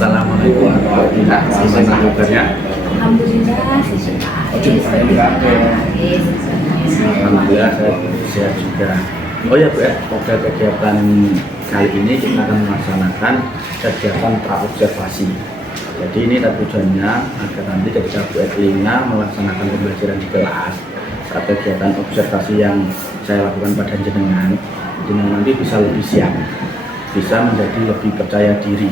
Assalamualaikum warahmatullahi wabarakatuh. Bagaimana kabarnya? Alhamdulillah sehat. Alhamdulillah saya sehat juga. Oh ya Bu, pada kegiatan kali ini kita akan melaksanakan kegiatan praobservasi. Jadi ini tujuannya agar nanti ketika Bu Erlina melaksanakan pembelajaran di kelas, saat kegiatan observasi yang saya lakukan pada jenengan nanti bisa lebih siap, bisa menjadi lebih percaya diri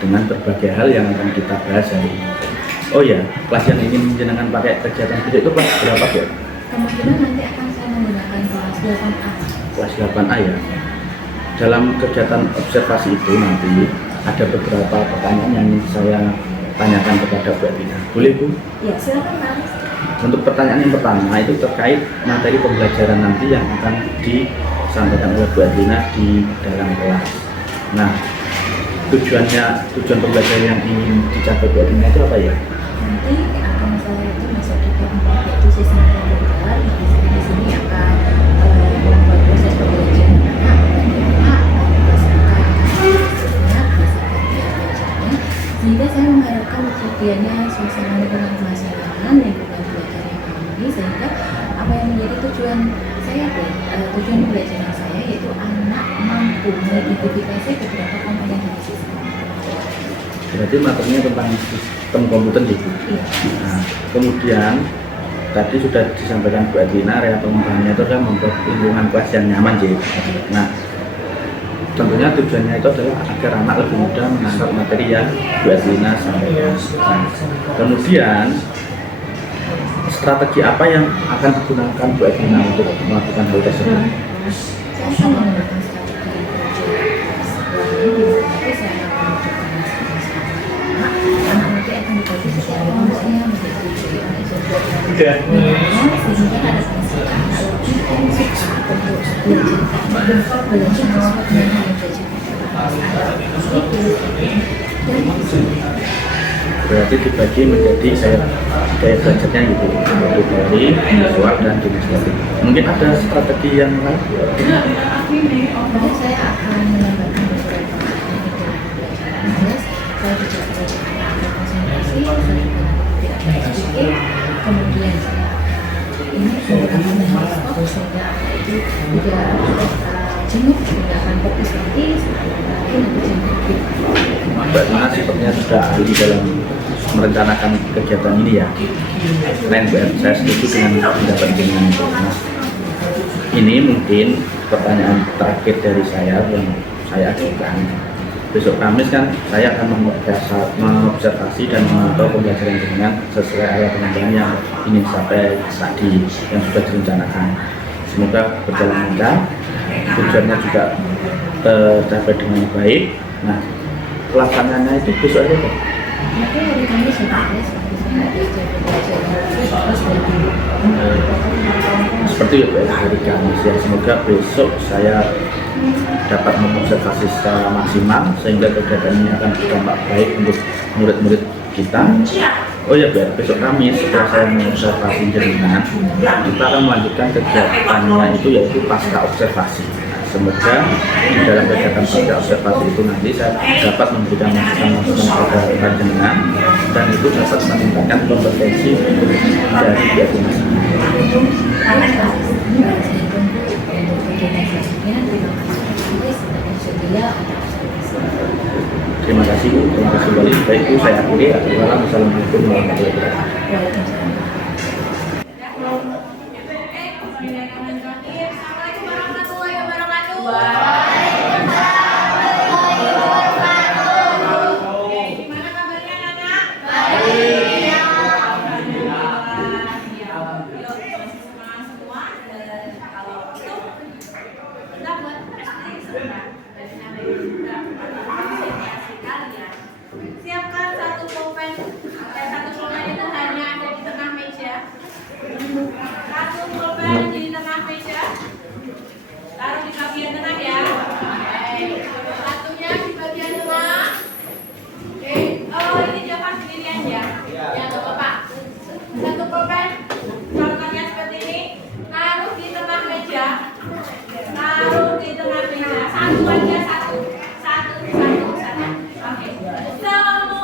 dengan berbagai hal yang akan kita bahas hari ini. Oh ya, kelas yang ingin jenengan pakai kegiatan video itu kelas berapa Bu? Kemungkinan nanti akan saya menggunakan kelas 8A. Kelas 8A ya. Dalam kegiatan observasi itu nanti ada beberapa pertanyaan yang ingin saya tanyakan kepada Bu Erlina. Boleh Bu? Ya, silakan Pak. Untuk pertanyaan yang pertama itu terkait materi pembelajaran nanti yang akan disampaikan oleh Bu Erlina di dalam kelas. Nah, tujuan pembelajaran yang ingin dicapai Bu Erlina itu apa ya? Nanti akan saya itu masuk di kelompok yaitu sistem komputer. Di sini akan membuat proses pembelajaran anak berdasarkan hasilnya, berdasarkan belajarnya, sehingga saya mengharapkan terjadinya suasana lingkungan kemasyarakatan lingkungan belajar yang harmoni, sehingga apa yang menjadi tujuan saya tujuan pembelajaran saya yaitu anak mampu mengidentifikasi beberapa komponen dari sistem. Berarti materinya tentang sistem komputer gitu. Iya. Nah, kemudian tadi sudah disampaikan Bu Erlina, area pengembangannya itu kan membuat lingkungan kelas yang nyaman jadi. Nah, tentunya tujuannya itu adalah agar anak lebih mudah menangkap materi yang Bu Erlina sampaikan. Nah, kemudian strategi apa yang akan digunakan Bu Erlina untuk melakukan hal tersebut? Saya akan menggunakan strategi nanti saya akan mencoba anak nanti akan dibagi setiap fungsinya menjadi tujuan sehingga ada fungsi anak lebih suka untuk belajar sesuatu yang Berarti dibagi menjadi gaya belajarnya gitu, untuk teori, visual dan kinestetik. Mungkin ada strategi yang lain? Kemudian saya akan menambahkan beberapa pembelajaran. Saya juga belajar anak konsentrasi, saya juga tidak sedikit. Kemudian saya ini menggunakan mikroskop sehingga anak itu tidak jenuh, tidak akan fokus lagi, lagi nanti jenuh. Mbak Nina sepertinya sudah ahli dalam merencanakan kegiatan ini ya. Keren Bu, saya setuju dengan pendapat dengan itu. Nah, ini mungkin pertanyaan terakhir dari saya yang saya ajukan. Besok Kamis kan saya akan mengobservasi dan memantau pembelajaran dengan sesuai area pengembangan yang ingin sampai tadi yang sudah direncanakan. Semoga berjalan lancar, tujuannya juga tercapai dengan baik. Nah, pelaksananya itu besok aja Pak? Nanti hari Kamis sudah ada seperti saya belajar terus seperti itu ya, hari Kamis ya. Semoga besok saya dapat mengobservasi secara maksimal sehingga kegiatan ini akan berdampak baik untuk murid-murid kita. Oh ya Bu, besok Kamis setelah saya mengobservasi jenengan, kita akan melanjutkan kegiatannya itu yaitu pasca observasi. Semoga di dalam kegiatan pasca observasi itu nanti saya dapat memberikan masukan kepada jenengan dan itu dapat meningkatkan kompetensi dari pihak Terima kasih Bu, terima kasih balik. Baik Bu, saya akhiri. Assalamualaikum warahmatullahi wabarakatuh. Siapkan satu pulpen itu hanya ada di tengah meja. Satu pulpen di tengah meja. Taruh di bagian tengah ya. Satunya di bagian tengah. Oke. Oh, ini jangan sendirian ya. Ya, nggak apa-apa. Satu pulpen contohnya seperti ini. Taruh di tengah meja. Taruh di tengah meja. Satu aja, satu. Oke. Semua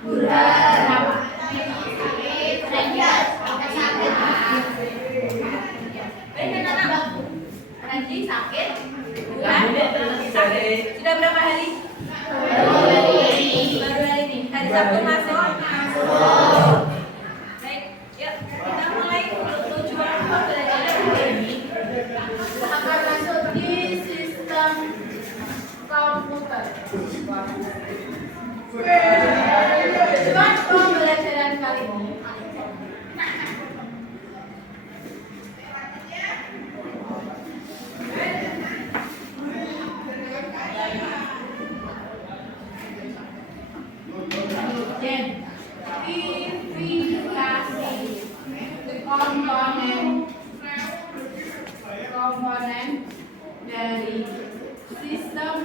Kenapa? Baik anak-anak. Randy sakit? Bukan? Sakit. Sudah berapa hari? Baru hari ini. Hari Sabtu masuk? Baik, yuk kita mulai tujuan pembelajaran hari ini akan masuk di sistem komputer. Tujuan pembelajaran kali ini identifikasi komponen dari sistem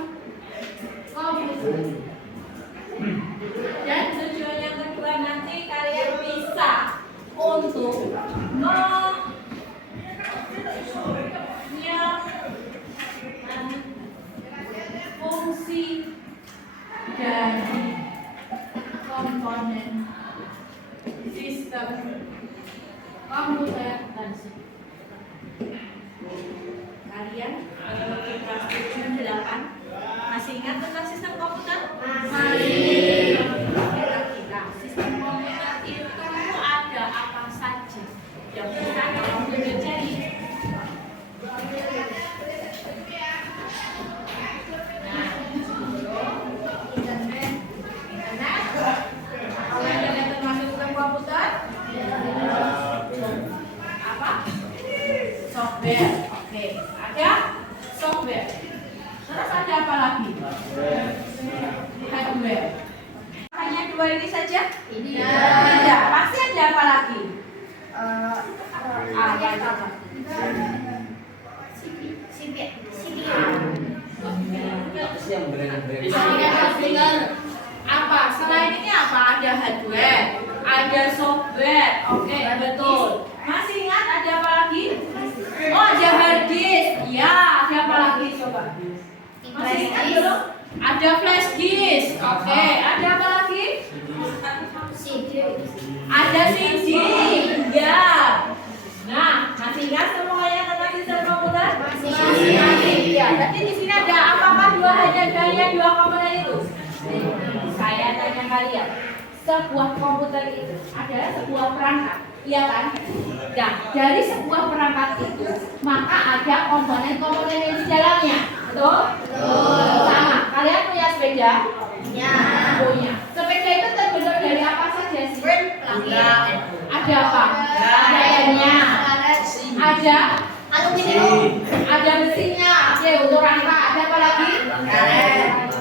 komputer. Dan tujuan yang kedua nanti kalian bisa untuk fungsi dari komponen sistem komputer tersebut. Kalian di kelas 8 masih ingat tentang sistem komputer? Masih. Kira-kira sistem komputer itu ada apa saja yang bisa kamu pelajari? Software, oke. Ada software. Terus ada apa lagi? Hardware. Hanya dua ini saja? Tidak. Pasti ada apa lagi? Apa? Apa? Selain ini apa? Ada hardware, ada software. Oke, betul. Masih ingat ada apa lagi? Oh, ada hard disk. Ya, ada apa lagi? Coba. Masih ingat belum? Ada flash disk. Oke, ada apa lagi? Ada CD. Ya. Nah, masih ingat semuanya tentang sistem komputer? Masih. Ya, jadi di sini ada apakah hanya dua komponen itu? Saya tanya kalian. Sebuah komputer itu adalah sebuah perangkat, iya kan? Nah, dari sebuah perangkat itu maka ada komponen-komponen yang di dalamnya, betul? Betul. Sama. Kalian punya sepeda? Punya. Sepeda itu terbentuk dari apa saja sih? Ada apa? Ada remnya. Ada aluminium. Ada mesinnya. Oke, untuk rangka. Ada apa lagi?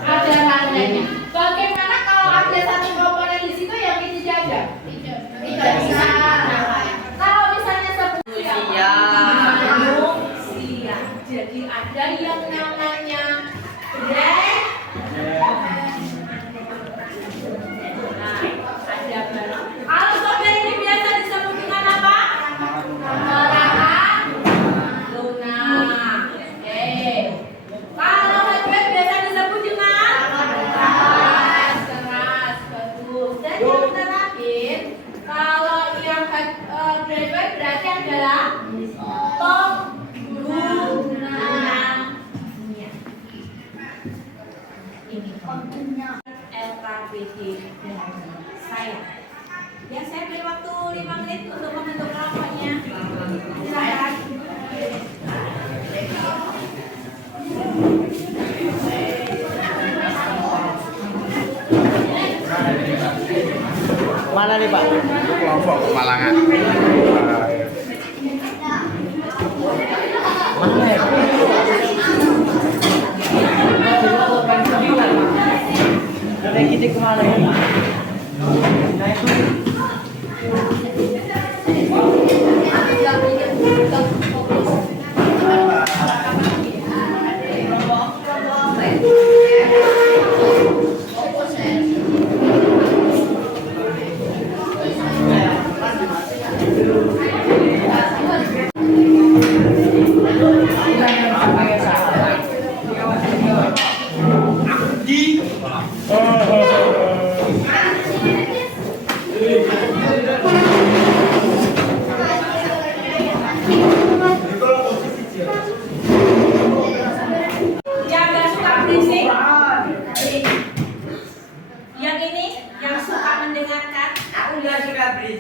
Ada rangkanya. Bagaimana kalau ada satu komponen di situ yang ini tidak ada? Tidak bisa. Kalau misalnya fungsi, jadi ada yang namanya brand. Ada barang. Kalau software ini biasa disebut dengan apa? Perangkat lunak. Oke. Kalau hardware biasa disebut dengan keras. Betul. Dan yang terakhir, kalau yang hardware berarti adalah penggunanya. Ini LKPD dari saya. Ya, saya beri waktu 5 menit untuk membentuk kelompoknya. Silakan. Mana nih Pak? Kelompok Kemalangan. Mana ya? Kayak gini kemana ya? Nah itu. Di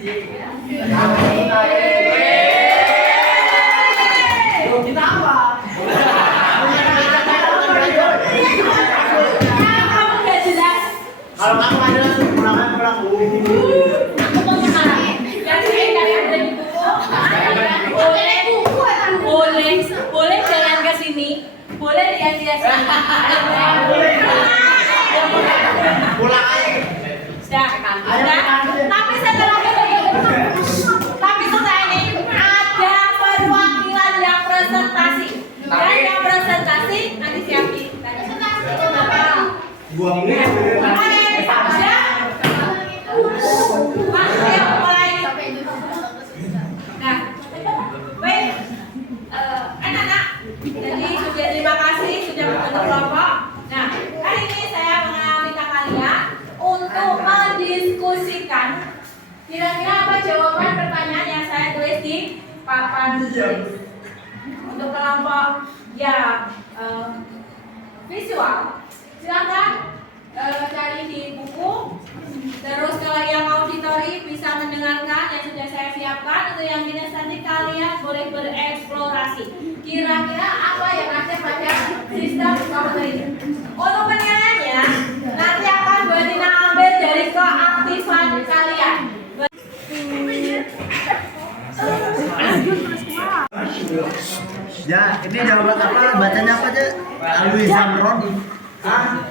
Kita apa? Kamu udah jelas. Kalau kamu ada pulang. Aku mau kemana? Yang kalian ada di buku. Boleh jalan ke sini. Boleh lihat-lihat sini. Pulang aja. Tapi setelah ini ada perwakilan yang presentasi. Dan yang presentasi nanti siapin. Gua mulai. Nah, baik, anak-anak. Jadi sudah terima kasih sudah berbentuk kelompok. Nah, hari ini saya minta kalian untuk mendiskusikan kira-kira apa jawaban pertanyaan yang saya tulis di papan tulis. Untuk kelompok yang visual, silakan cari di buku. Terus kalau yang auditori bisa mendengarkan yang sudah saya siapkan. Untuk yang kinestetik kalian boleh bereksplorasi. Kira-kira apa yang ada pada sistem komputer ini. Untuk penilaiannya nanti akan Bu Tina ambil dari keaktifan kalian. Ya, ini jawaban apa? Bacanya apa aja? Alwi Zamron. Ah?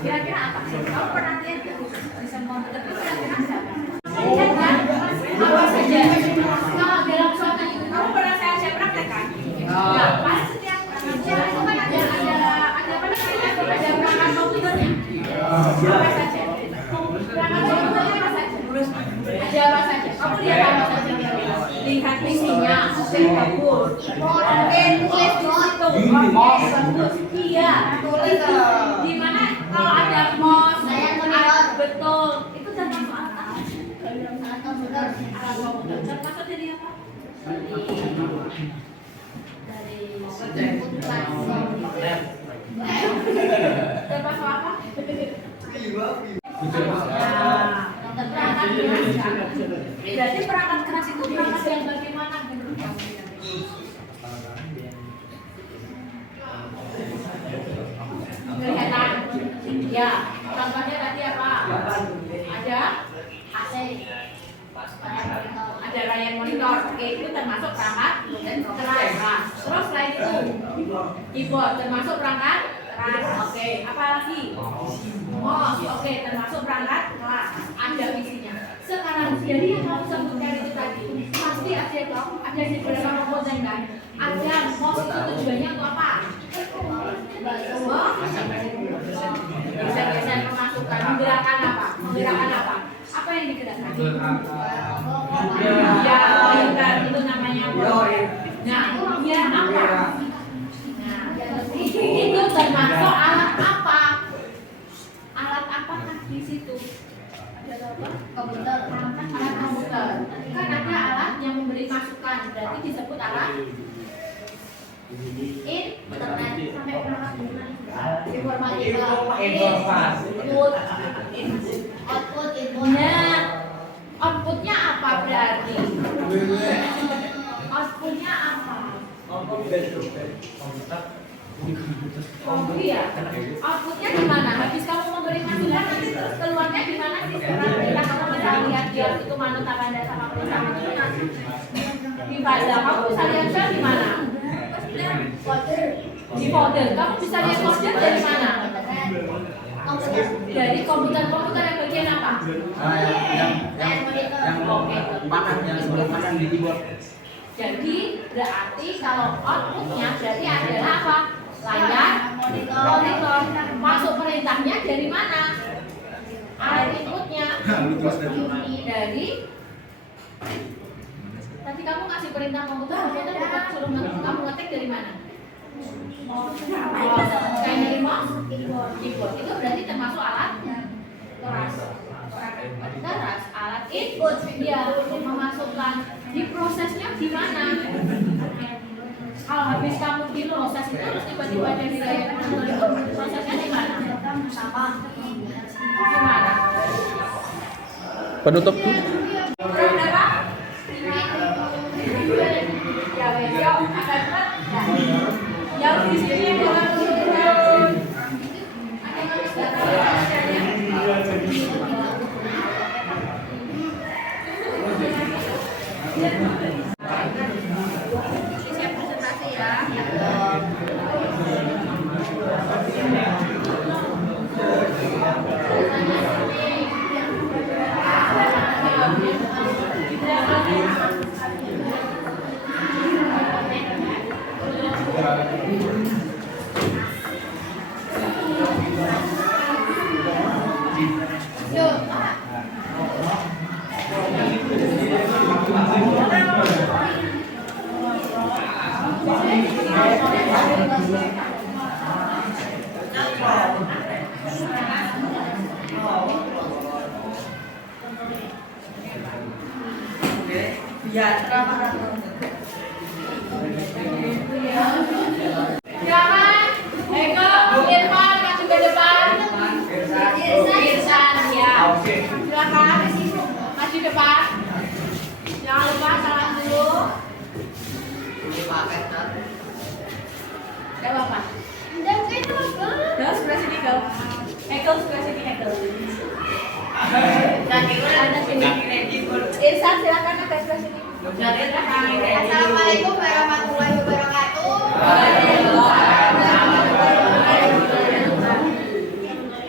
Kira-kira apa sih? Kamu pernah lihat di sistem komputer itu kira-kira siapa? Lihat kan? Apa saja? Kalau dalam suatu itu kamu pernah saya praktekkan? Nah, pas setiap perangkat itu kan ada apa namanya? Ada perangkat komputernya. Apa saja? Perangkat komputernya apa saja? Ada apa saja? Kamu lihat apa saja? Lihat isinya, oke bagus. Oke tulis di situ. Oke bagus. Iya, tulis. Di mana kalau ada mouse, betul. Itu termasuk apa? Alat komputer. Termasuk dari apa? Termasuk apa? Perangkat keras. Berarti perangkat keras itu perangkat yang bagaimana menurut kamu? Kelihatan? Ya, contohnya tadi apa? Ada AC, ada layar monitor. Oke, itu termasuk perangkat keras. Terus selain itu, keyboard termasuk perangkat keras. Oke, apa lagi? Mouse. Oke, termasuk perangkat keras. Ada isinya. Sekarang jadi yang kamu sebutkan itu tadi pasti ada di beberapa komponen kan? Ada mouse itu tujuannya untuk apa? Bisa memasukkan, menggerakkan apa? Apa yang digerakkan? Ya, pointer itu namanya pointer. Nah, ya apa? Nah, itu termasuk alat apa? Alat apakah di situ? Ada apa? komputer. Alat komputer. Kan ada alat yang memberi masukan, berarti disebut alat Internet sampai perangkat informatika. input, output, input. Nah, outputnya apa berarti? Outputnya apa? Oh iya, outputnya di mana? Habis kamu memberi masukan nanti terus keluarnya di mana sih? Sekarang kita kamu bisa lihat dia itu manut tanda sama perusahaan itu nanti di file. Kamu bisa lihat file di mana? Folder, Di folder. Kamu bisa lihat folder dari mana? komputer, Dari komputer yang bagian apa? layar monitor. Oke. yang sebelah kanan di keyboard. Jadi berarti kalau outputnya berarti adalah apa? Layar monitor. Masuk perintahnya dari mana? Alat inputnya dari tadi kamu kasih perintah komputer bukan suruh kamu ngetik dari mana? Kayak keyboard itu berarti termasuk alat keras, alat input dia memasukkan di prosesnya gimana? Kalau habis kamu di proses itu terus tiba-tiba dari layar monitor itu prosesnya di mana? Sama. Gimana? Penutup tuh. Berapa? Ya besok akan yang di sini yang siap presentasi ya. Silakan, Eko, Irfan, maju ke depan. Irsan, ya. Silakan, maju depan. Jangan lupa salam dulu. Gak apa-apa. Kau sebelah sini kau. Eko sebelah sini Eko. Ada sini. Irsan silakan ke sebelah sini. Assalamualaikum warahmatullahi wabarakatuh.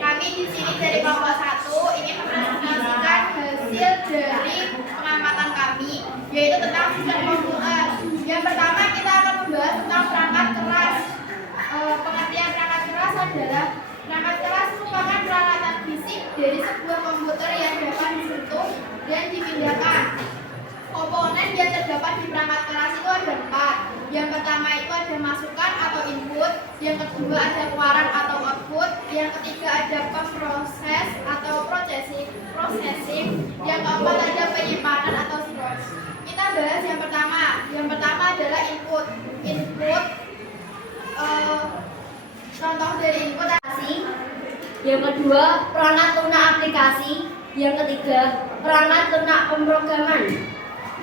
Kami di sini dari kelompok 1 ingin mempresentasikan hasil dari pengamatan kami, yaitu tentang sistem komputer. Yang pertama kita akan membahas tentang perangkat keras. Pengertian perangkat keras adalah perangkat keras merupakan peralatan fisik dari sebuah komputer yang dapat disentuh dan dipindahkan. Komponen yang terdapat di perangkat keras itu ada 4. Yang pertama itu ada masukan atau input, yang kedua ada keluaran atau output, yang ketiga ada pemproses atau processing, yang keempat ada penyimpanan atau storage. Kita bahas yang pertama. Yang pertama adalah input. Contoh dari input aplikasi. Yang kedua perangkat lunak aplikasi. Yang ketiga perangkat lunak pemrograman.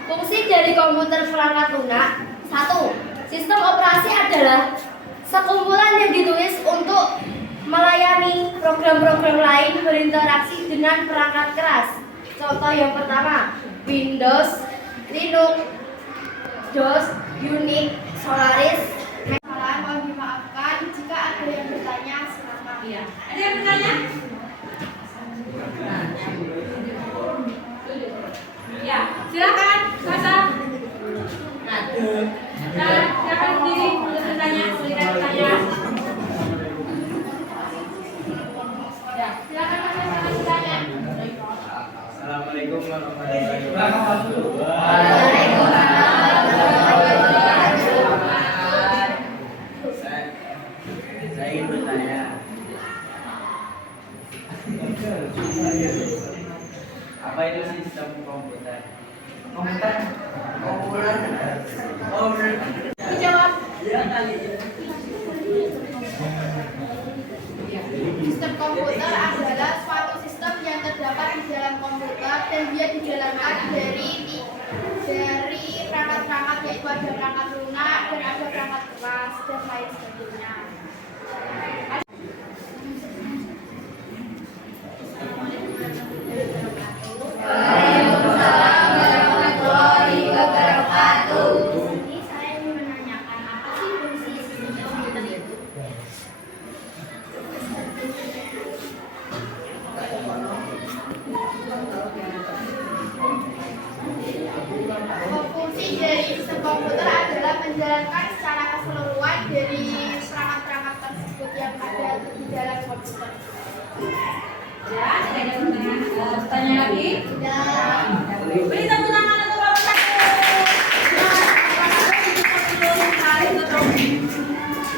Fungsi dari komputer perangkat lunak. 1. Sistem operasi adalah sekumpulan yang ditulis untuk melayani program-program lain berinteraksi dengan perangkat keras. Contoh yang pertama, Windows, Linux, DOS, Unix, Solaris. Mohon dimaafkan jika ada yang bertanya, silakan. Iya. Ada yang bertanya? Ya, silakan, Sasa. Silakan berdiri untuk bertanya, berikan bertanya. Ya, silakan Mas bertanya. Assalamualaikum warahmatullahi wabarakatuh. Saya ingin bertanya, apa Apa itu sistem komputer? Komputer? Oh, Dijawab. ya kali. Sistem komputer adalah suatu sistem yang terdapat di dalam komputer dan dia dijalankan dari perangkat-perangkat, yaitu ada perangkat lunak dan ada perangkat keras dan lain sebagainya. Ini saya ingin menanyakan apa sih fungsi sistem komputer itu? Fungsi dari sistem komputer adalah menjalankan secara keseluruhan dari perangkat-perangkat tersebut yang ada di dalam komputer. Ya, tidak ada pertanyaan lagi? Dan Beri tepuk tangan untuk Bapak Satu.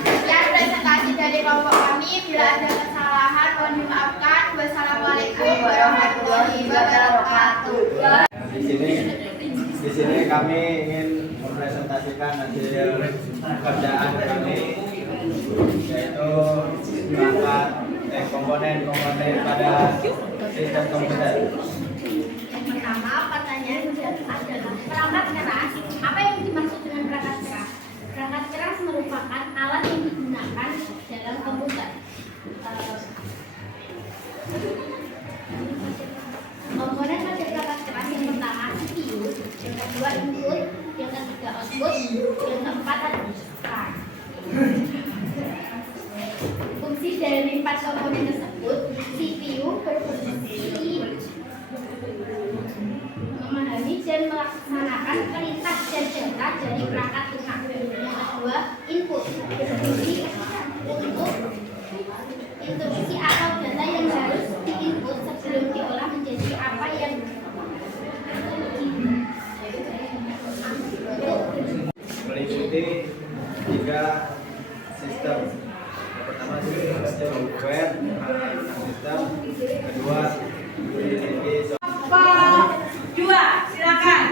sekian presentasi dari kelompok kami. Bila ada kesalahan mohon dimaafkan. Wassalamualaikum warahmatullahi wabarakatuh. Di sini kami ingin mempresentasikan hasil pekerjaan kami, yaitu perangkat komponen-komponen pada sistem komputer. Yang pertama, pertanyaan adalah perangkat keras. Apa yang dimaksud dengan perangkat keras? Perangkat keras merupakan alat yang digunakan dalam komputer. Komponen pada perangkat keras yang pertama CPU, yang kedua input, yang ketiga output, yang keempat adalah display. Fungsi dari 4 komponen tersebut, CPU berfungsi memahami dan melaksanakan perintah dan data dari perangkat lunak. Yang kedua, input berfungsi untuk instruksi atau data yang harus diinput sebelum diolah menjadi apa yang Meliputi 3 sistem. Yang pertama sistem web, sistem kedua utility. Kelompok 2, silakan.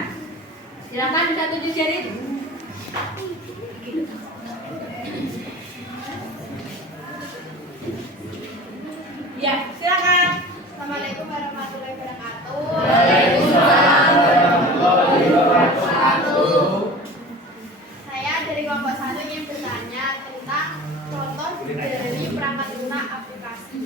Silakan bisa tunjuk jari. Ya, silakan. Assalamualaikum warahmatullahi wabarakatuh. Saya dari kelompok 1 ingin bertanya tentang contoh dari perangkat lunak aplikasi.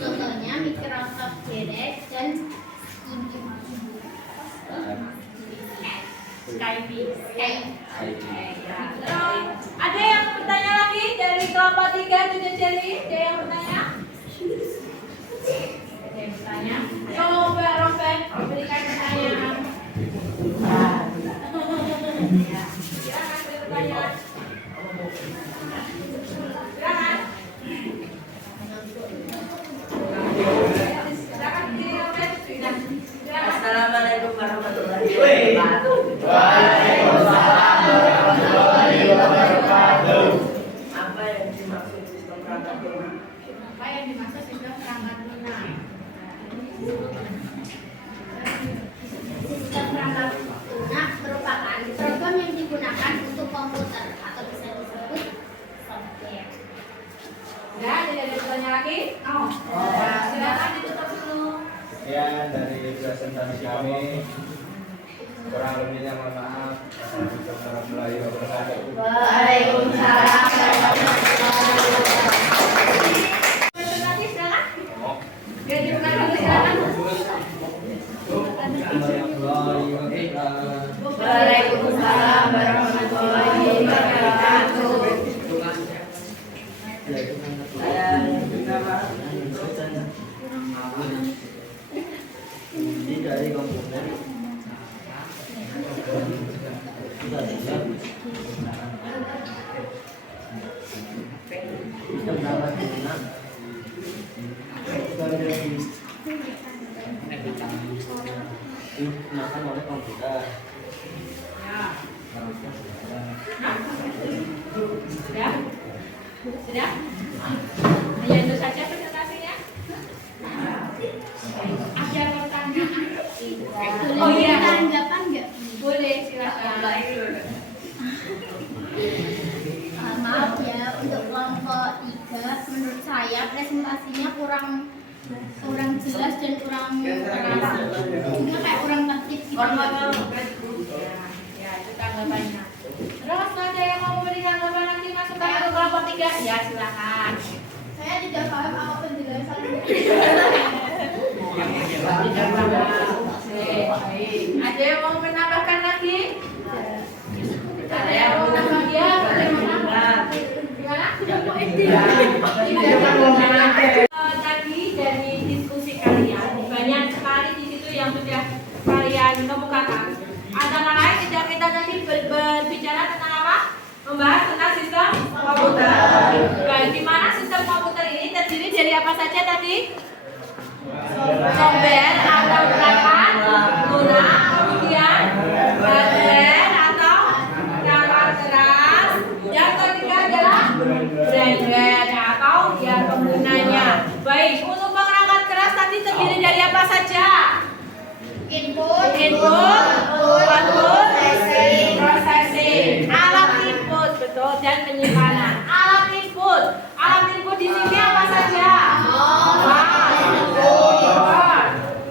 Contohnya Microsoft Direct dan Skype. Ada yang bertanya lagi dari kelompok 3 tunjuk jari? Ada yang bertanya? Ada yang bertanya? Coba Robert berikan pertanyaan. Ya, silakan beri pertanyaan. Silakan. Silakan berdiri Robert. Sudah. Silakan. Assalamualaikum warahmatullahi wabarakatuh. Apa yang dimaksud sistem perangkat lunak? Apa yang dimaksud sistem perangkat lunak? Sistem perangkat lunak merupakan program yang digunakan untuk komputer atau bisa disebut software. Ya, tidak ada pertanyaan lagi? Oh. Ya, silakan ditutup dulu. Sekian dari presentasi kami. Kurang lebihnya mohon maaf. Assalamualaikum warahmatullahi wabarakatuh. Waalaikumsalam warahmatullahi wabarakatuh. Presentasi silakan. Ya, dibuka dulu silakan. Waalaikumsalam warahmatullahi wabarakatuh. Ini dari komponen. Sistem perangkat lunak. Ini digunakan oleh komputer. Ya. Nah, sudah? Sudah? Hanya itu saja presentasinya. Ada pertanyaan? Oh iya. Tanggapan nggak? Boleh, silakan. Maaf ya, untuk kelompok 3 menurut saya presentasinya kurang jelas dan kurang terasa. Juga kayak kurang tertib gitu. Ya, itu tanggapannya. Terus ada yang mau memberikan tanggapan nanti masuk ke kelompok 3? Ya, silakan. Saya tidak paham apa penjelasan. Tidak paham. Oke, baik. Ada yang mau menambahkan lagi? Ada yang mau menambah ya? Ada yang mau menambah? Gimana? Tadi dari diskusi kalian banyak sekali di situ yang sudah kalian kemukakan. Antara lain kita tadi berbicara tentang apa? Membahas tentang sistem komputer. Baik, di mana sistem komputer ini terdiri dari apa saja tadi? Software atau perangkat lunak, kemudian hardware atau perangkat keras. Yang ketiga adalah firmware atau ya penggunanya. Baik, untuk perangkat keras tadi terdiri dari apa saja? Input, Output, processing, alat input, betul, dan penyimpanan. Alat input di sini apa saja?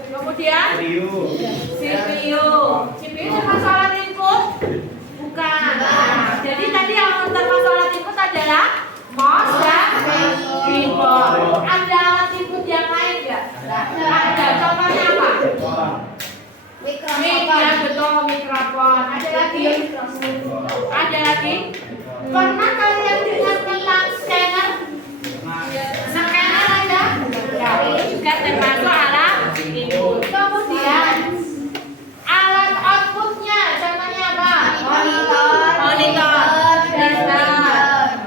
Kemudian CPU termasuk alat input? Bukan. Nah, jadi tadi yang termasuk alat input adalah mouse dan keyboard. Ada alat input yang lain nggak? Ada. Contohnya apa? Mic, ya betul, mikrofon. Ada lagi? Ada lagi? Pernah kalian dengar tentang scanner? Scanner ada? Ya, juga termasuk alat input. Kemudian alat outputnya, contohnya apa? Monitor.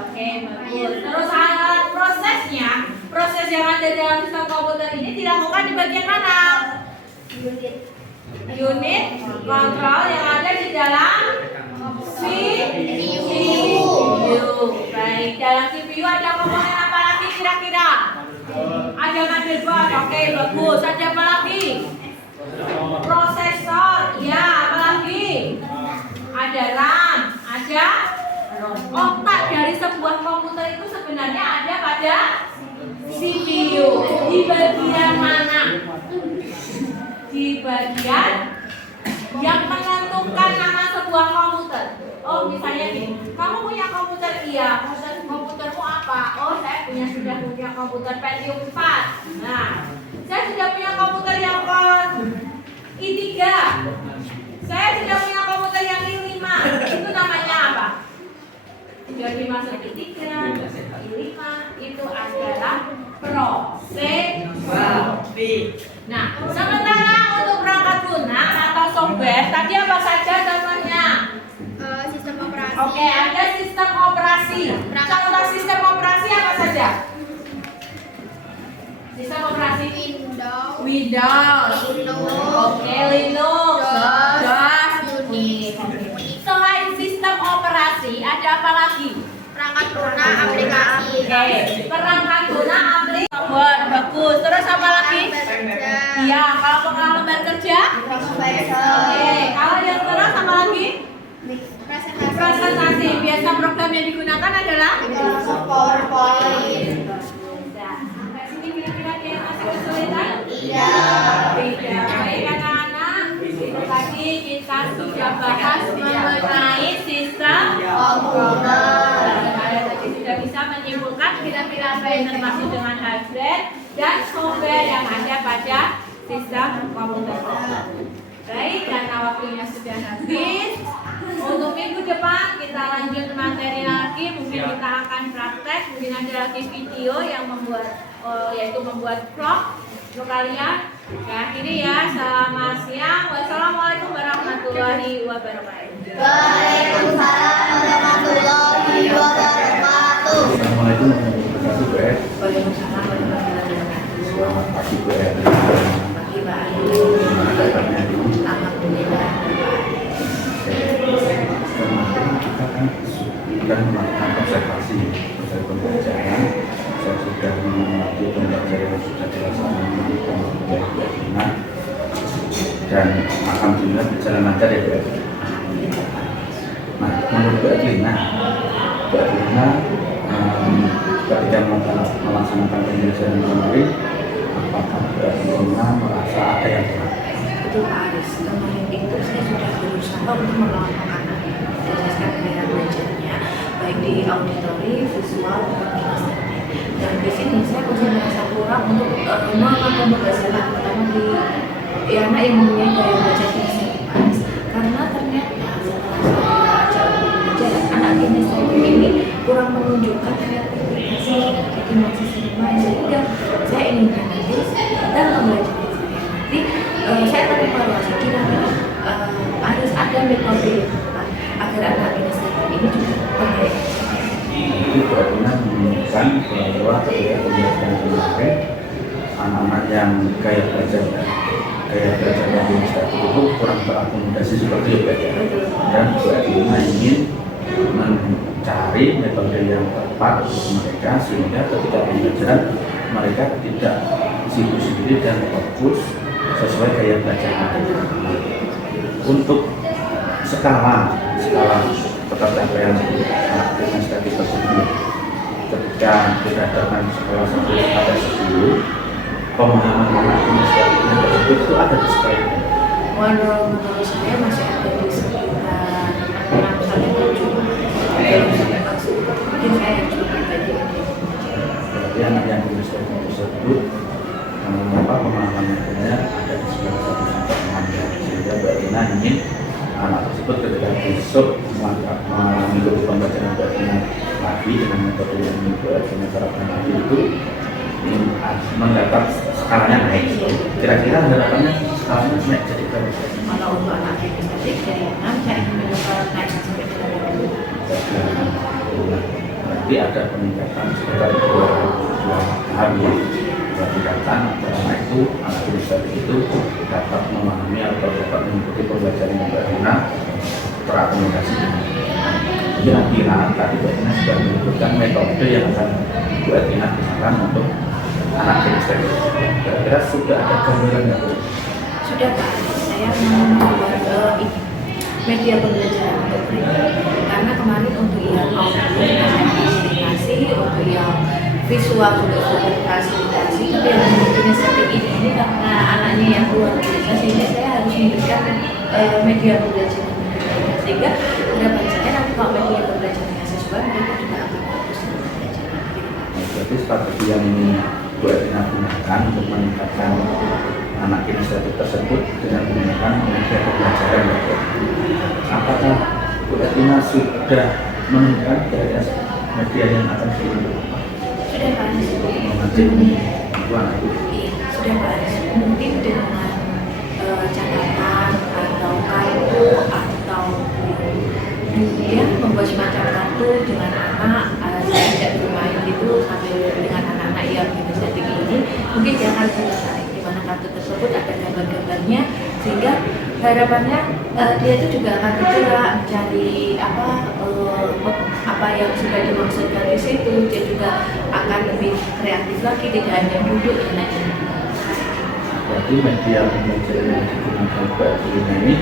Oke, bagus. Terus alat prosesnya, proses yang ada dalam sistem komputer ini dilakukan di bagian mana? Unit kontrol yang ada di dalam CPU. Baik, dalam CPU ada komponen apa lagi kira-kira? Ada motherboard, oke bagus. Ada apa lagi? Prosesor, ya apa lagi? Ada RAM, ada otak dari sebuah komputer itu sebenarnya ada pada CPU. Di bagian mana? Di bagian yang menentukan nama sebuah komputer. Oh, misalnya gini, kamu punya komputer? Iya. Komputermu apa? Oh, saya sudah punya komputer Pentium 4. Nah, saya sudah punya komputer yang i3. Saya sudah punya komputer yang i5. Itu namanya apa? Jadi masuk i3, i5 itu adalah prosesor. Nah, sementara untuk perangkat lunak atau software, tadi apa saja contohnya? Sistem operasi. Oke, ada sistem operasi. Contoh sistem operasi apa saja? Sistem operasi Windows. Oke, Linux. DOS. Selain sistem operasi, ada apa lagi? Perangkat lunak, aplikasi. Oke, perangkat lunak, aplikasi. Bagus. Terus apa lagi? Iya, kalau pengalaman lembar kerja? Oke, kalau yang terus apa lagi? Presentasi. Biasa program yang digunakan adalah PowerPoint. Sampai sini kira-kira ada yang masih kesulitan? Iya. Tidak. Baik anak-anak, itu tadi kita sudah bahas mengenai sistem Komputer. Kalian tadi sudah bisa menyimpulkan kira-kira apa yang termasuk dengan hardware dan software yang ada pada sistem komputer. Baik, karena waktunya sudah habis. Untuk minggu depan kita lanjut materi lagi. Mungkin kita akan praktek. Mungkin ada lagi video yang yaitu membuat vlog untuk kalian. Saya akhiri ya. Selamat siang. Wassalamualaikum warahmatullahi wabarakatuh. Waalaikumsalam warahmatullahi wabarakatuh. Assalamualaikum warahmatullahi wabarakatuh. Waalaikumsalam warahmatullahi wabarakatuh. Selamat pagi Bu. Pagi Pak. Gimana dapatnya itu? Alhamdulillah. Kemarin kita kan sudah melakukan observasi dari pembelajaran. Saya sudah mengamati pembelajaran yang sudah dilaksanakan di Pembelajaran dan alhamdulillah berjalan lancar ya Bu. Nah, menurut Bu Erlina, ketika melaksanakan pembelajaran kemarin, apakah Bu Erlina merasa ada yang kurang? Itu Pak Aris, kemarin itu saya sudah berusaha untuk melakukan berdasarkan gaya belajarnya, baik di auditori, visual, maupun kinestetik. Dan di sini saya masih merasa kurang untuk melakukan pembelajaran terutama di anak yang mempunyai gaya belajar kinestetik Pak Aris. Karena ternyata setelah saya ajak belajar, anak kinestetik ini kurang menunjukkan kreativitas, jadi masih sering main. Sehingga saya inginkan nanti dalam pembelajaran saya nanti saya akan evaluasi kira-kira harus ada metode yang tepat agar anak kinestetik ini juga terbaik. Itu berarti menunjukkan bahwa ketika pembelajaran kemarin anak-anak yang gaya belajarnya administratif itu kurang terakomodasi seperti itu ya. Dan berarti ingin mencari metode yang tepat untuk mereka sehingga ketika pembelajaran mereka tidak sibuk sendiri dan fokus sesuai gaya belajar mereka. Untuk skala ketercapaian anak administratif tersebut ketika dihadapkan sekolah 1 pada 10, pemahaman anak administratifnya tersebut itu ada di skala ini. Menurut saya masih ada di sekitar 6 sampai 7. Mungkin saya juga pribadi ada yang Berarti anak yang administratif tersebut pemahamannya ada di skala 1 sampai 6, sehingga berarti ingin anak tersebut ketika besok mengikuti pembelajaran lagi dengan metode yang dengan terapkan lagi itu mendapat skalanya naik. Kira-kira harapannya skalanya naik jadi berapa? kalau untuk anak kinestetik dari 6 saya ingin mencoba naik sampai ke 20. Berarti ada peningkatan sekitar 2 kali peningkatan karena itu anak kinestetik itu dapat memahami atau dapat mengikuti pembelajaran yang berbeda terakomodasi. Kira-kira tadi Bu Erlina sudah menyebutkan metode yang akan Bu Erlina gunakan untuk anak kinestetik. Kira-kira sudah ada gambaran nggak Bu? Sudah Pak, saya membuat media pembelajaran untuk mereka. Karena kemarin untuk yang audio sudah saya fasilitasi, untuk yang visual juga sudah fasilitasi, tapi yang kinestetik ini karena anaknya yang luar biasa sehingga saya harus memberikan media pembelajaran mereka. Sehingga harapan saya nanti kalau media pembelajarannya sesuai, mereka juga akan fokus dalam belajar. Berarti strategi yang Bu Erlina gunakan untuk meningkatkan anak kinestetik tersebut dengan menggunakan media pembelajaran. Apakah Bu Erlina sudah menemukan kira-kira media yang akan digunakan? Sudah Pak Aris. Mengajak anak itu. Iya, sudah Pak Aris. Mungkin dengan catatan atau kartu atau kemudian membuat semacam kartu dengan anak saya ajak bermain gitu sambil dengan anak-anak yang kinestetik ini mungkin dia akan tertarik di mana kartu tersebut ada gambar-gambarnya sehingga harapannya dia itu juga akan bergerak mencari apa yang sudah dimaksudkan di situ. Dia juga akan lebih kreatif lagi, tidak hanya duduk dan lain-lain. Berarti media pembelajaran yang digunakan Bu Erlina ini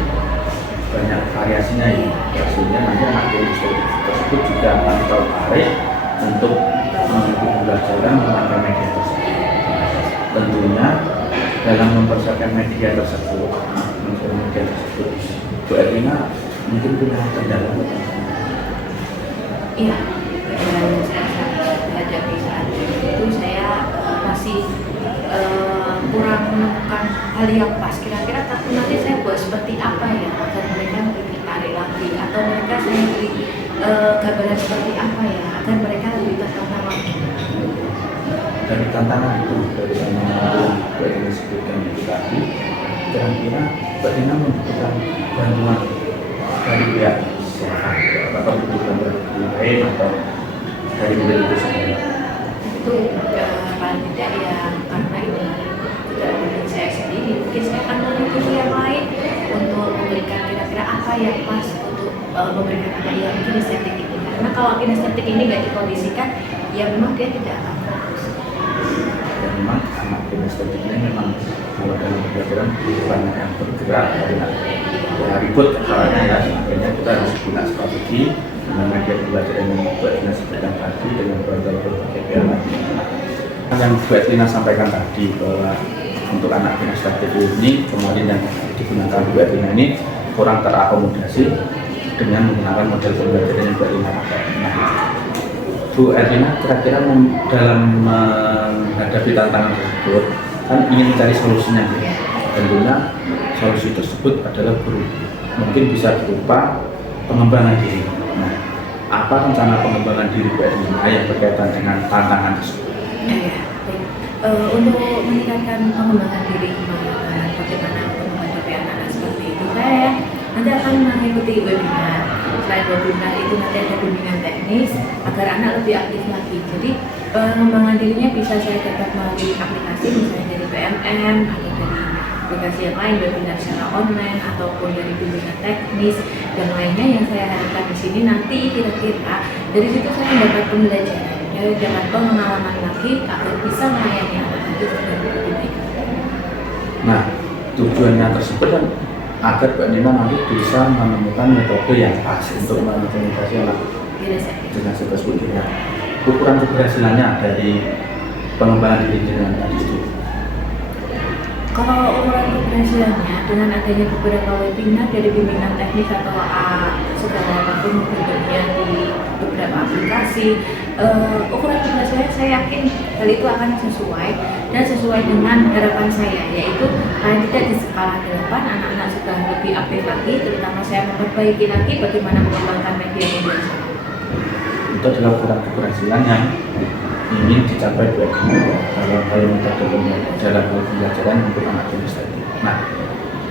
banyak variasinya ya. Sehingga nanti anak kinestetik tersebut juga akan tertarik untuk mengikuti pembelajaran menggunakan media tersebut. Tentunya dalam mempersiapkan media tersebut, Bu Erlina mungkin punya kendala. Iya, kendala yang saya hadapi saat itu saya masih kurang menemukan hal yang pas. Kira-kira tapi nanti saya buat seperti apa ya agar mereka lebih tertarik lagi, atau mereka saya beri gambaran seperti apa ya agar mereka lebih tertantang lagi. Dari tantangan itu, dari tantangan yang Bu Erlina sebutkan itu tadi, kira-kira Bu Erlina membutuhkan bantuan dari pihak siapa? Atau membutuhkan dari lain atau dari diri itu sendiri? Itu paling tidak ya karena ini tidak mungkin saya sendiri ini, mungkin saya akan mengikuti yang lain untuk memberikan kira-kira apa yang pas untuk memberikan anak yang kinestetik ini. Karena kalau kinestetik ini nggak dikondisikan, ya memang dia tidak akan fokus. Dan memang anak kinestetik ini memang kalau dalam pembelajaran banyak yang bergerak, banyak ya ribut caranya ya, akhirnya kita harus guna strategi dengan media pembelajaran yang Mbak Dina sebutkan tadi dengan berbagai piala. Yang Mbak Dina sampaikan tadi bahwa untuk anak kinestetik ini kemarin yang digunakan Mbak Dina ini kurang terakomodasi dengan menggunakan model pembelajaran yang Mbak Dina pakai. Nah, Bu Erlina kira-kira dalam menghadapi tantangan tersebut kan ingin mencari solusinya, Bu. Tentunya solusi tersebut adalah mungkin bisa berupa pengembangan diri. Nah, apa rencana pengembangan diri Bu Erlina yang berkaitan dengan tantangan tersebut? Untuk meningkatkan pengembangan diri bagaimana untuk menghadapi anak-anak seperti itu, saya nanti akan mengikuti webinar. Selain webinar itu nanti ada bimbingan teknis agar anak lebih aktif lagi. Jadi pengembangan dirinya bisa saya dapat melalui aplikasi misalnya dari PMM atau dari aplikasi yang lain, webinar secara online ataupun dari bimbingan teknis dan lainnya yang saya harapkan di sini nanti kira-kira dari situ saya mendapat pembelajaran, dapat pengalaman lagi agar bisa melayani anak itu dengan lebih baik. Nah, tujuannya tersebut kan agar Mbak Nina nanti bisa menemukan metode yang pas untuk mengimplementasi anak dengan tersebut. Nah, ukuran keberhasilannya dari pengembangan diri dengan tadi itu. Kalau ukuran keberhasilannya dengan adanya beberapa webinar dari bimbingan teknis atau segala apapun bentuknya di beberapa aplikasi, ukuran keberhasilan saya yakin hal itu akan sesuai dengan harapan saya, yaitu paling tidak di skala 8 anak-anak sudah lebih aktif lagi, terutama saya memperbaiki lagi bagaimana mengembangkan media saya. Itu adalah ukuran keberhasilan yang ingin dicapai dalam hal metode dalam hal pembelajaran untuk anak kinestetik. Nah,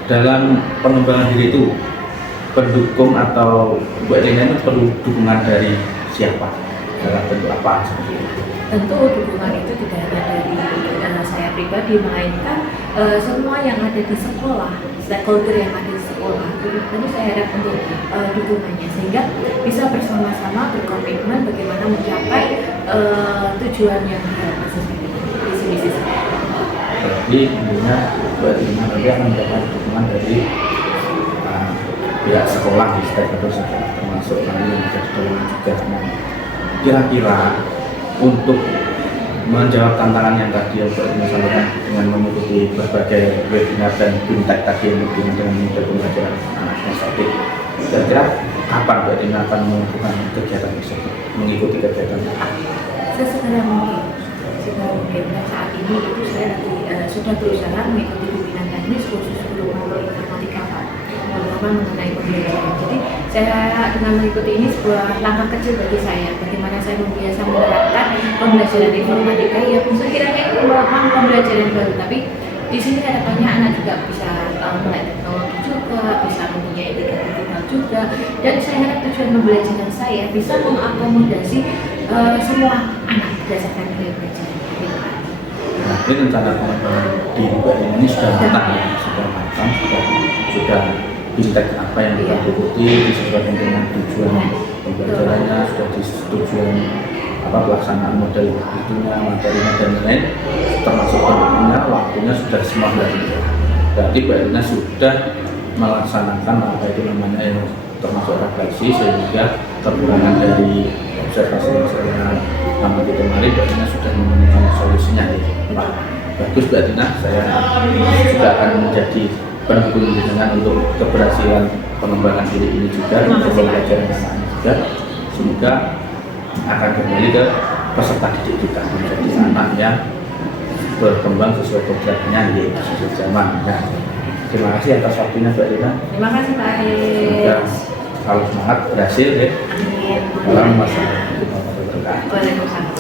dalam pengembangan diri itu pendukung atau Bu Erlina itu perlu dukungan dari siapa? Dalam bentuk apa seperti itu? Tentu dukungan itu tidak hanya dari saya pribadi, melainkan semua yang ada di sekolah, stakeholder yang ada di sekolah. Tentu saya harap untuk dukungannya sehingga bisa bersama-sama berkomitmen bagaimana mencapai tujuan yang diharapkan sesuai dengan visi-misi saya. Jadi intinya Bu Erlina nanti akan mendapat dukungan dari pihak sekolah di stakeholder sekolah, termasuk kami yang ada di dalam juga. Nah, kira-kira untuk menjawab tantangan yang tadi yang Bu Erlina sampaikan dengan mengikuti berbagai webinar dan bimtek tadi yang berhubungan dengan metode pembelajaran anak kinestetik, kira-kira kapan Bu Erlina akan melakukan kegiatan tersebut, mengikuti kegiatan tersebut? Sesegera mungkin. Dan saat ini itu saya sudah berusaha mengikuti bimbingan teknis khusus untuk memulai informatika Pak, terutama mengenai pembelajaran. Jadi saya dengan mengikuti ini sebuah langkah kecil bagi saya, bagaimana saya membiasa menerapkan pembelajaran informatika. Ya bisa kiranya itu merupakan pembelajaran baru, tapi di sini harapannya anak juga bisa melek teknologi juga, bisa mempunyai etika digital juga, dan saya harap tujuan pembelajaran saya bisa mengakomodasi semua anak berdasarkan gaya belajar. Nah, ini rencana pengembangan di Mbak Erlina ini sudah matang ya, sudah bimtek apa yang kita ikuti disesuaikan dengan tujuan pembelajarannya, sudah disetujuan pelaksanaan model itunya, materinya dan lain-lain, termasuk pendukungnya, waktunya sudah semua berarti. Berarti Mbak Erlina sudah melaksanakan apa itu namanya yang termasuk refleksi sehingga kekurangan dari observasi yang saya amati kemarin Mbak Erlina sudah menemukan solusinya. Pak, bagus Mbak Erlina, saya juga akan menjadi pendukung dengan untuk keberhasilan pengembangan diri ini juga untuk pembelajaran anak juga, semoga akan kembali ke peserta didik kita menjadi anak yang berkembang sesuai kodratnya di sesuai zaman. Nah, terima kasih atas waktunya Mbak Erlina. Terima kasih Pak Semoga kalau semangat berhasil ya. Amin. Dalam masalah kita. Waalaikumsalam.